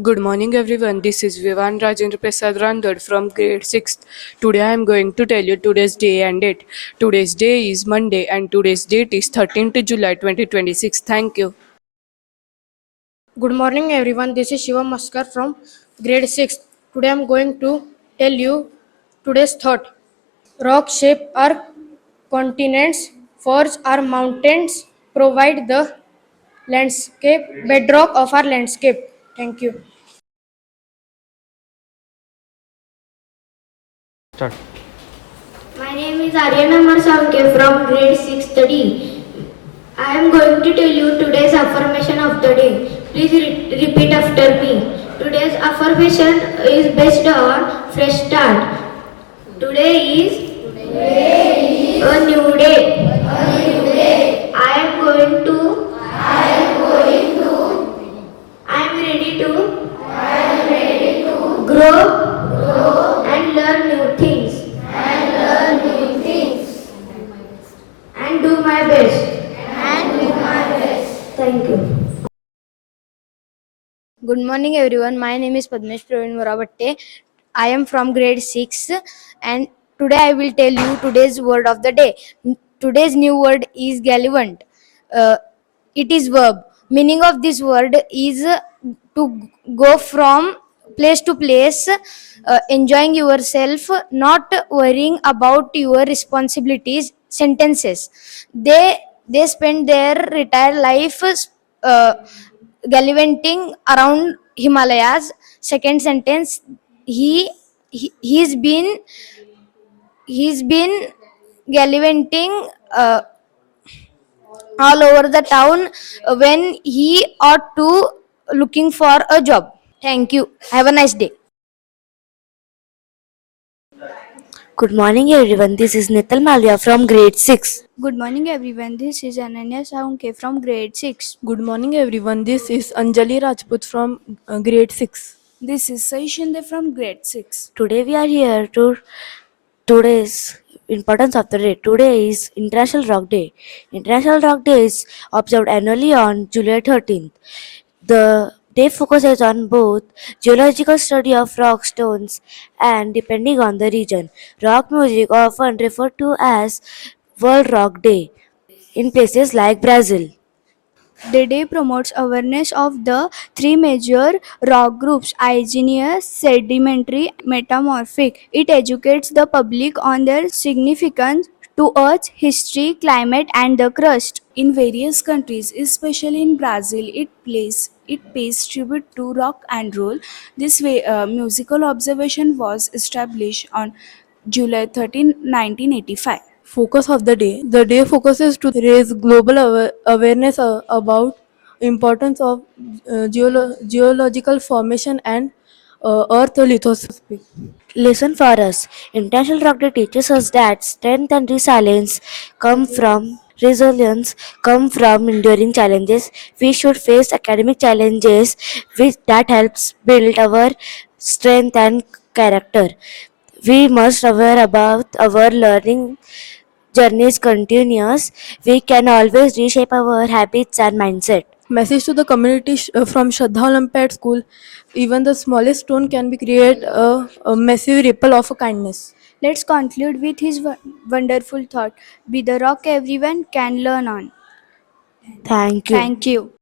Good morning everyone. This is Vivan Rajendra Prasad Randhod from grade 6th. Today I am going to tell you today's day and date. Today's day is Monday and today's date is 13th July 2026. Thank you. Good morning, everyone. This is Shiva Maskar from grade 6. Today I am going to tell you today's thought. Rock shape are continents, forests are mountains, provide the landscape, bedrock of our landscape. Thank you. Start. My name is Aryan Amar Saunke from grade 6 study. I am going to tell you today's affirmation of the day. Please repeat after me. Today's affirmation is based on fresh start. Today is a new day. I am ready to grow and learn new things and do my best. Thank you. Good morning, everyone. My name is Padmesh Praveen Morabatte. I am from grade 6, and today I will tell you today's word of the day. Today's new word is gallivant. Uh, it is verb. Meaning of this word is to go from place to place, enjoying yourself, not worrying about your responsibilities. Sentences. They spend their retired life uh, gallivanting around Himalayas. Second sentence, he, he's been gallivanting all over the town when he ought to looking for a job. Thank you. Have a nice day. Good morning, everyone. This is Nital Malia from grade 6. Good morning, everyone. This is Ananya Saunke from grade 6. Good morning everyone. This is Anjali Rajput from grade 6. This is Saishinde from grade 6. Today we are here to today's importance of the day. Today is International Rock Day. International Rock Day is observed annually on July 13th. The day focuses on both geological study of rock stones and depending on the region. Rock music often referred to as World Rock Day in places like Brazil. The day promotes awareness of the three major rock groups Igneous, Sedimentary, Metamorphic. It educates the public on their significance to Earth's history, climate, and the crust. In various countries, especially in Brazil, it pays tribute to rock and roll. This way, musical observation was established on July 13, 1985. Focus of the day. The day focuses to raise global awareness about importance of geological formation and earth lithospheric. Listen for us. International Rock Day teaches us that strength and resilience come from enduring challenges. We should face academic challenges which that helps build our strength and character. We must aware about our learning journey is continuous. We can always reshape our habits and mindset. Message to the community from Shraddha Olympiad School. Even the smallest stone can be create a massive ripple of kindness. Let's conclude with his wonderful thought. Be the rock everyone can learn on. Thank you. Thank you.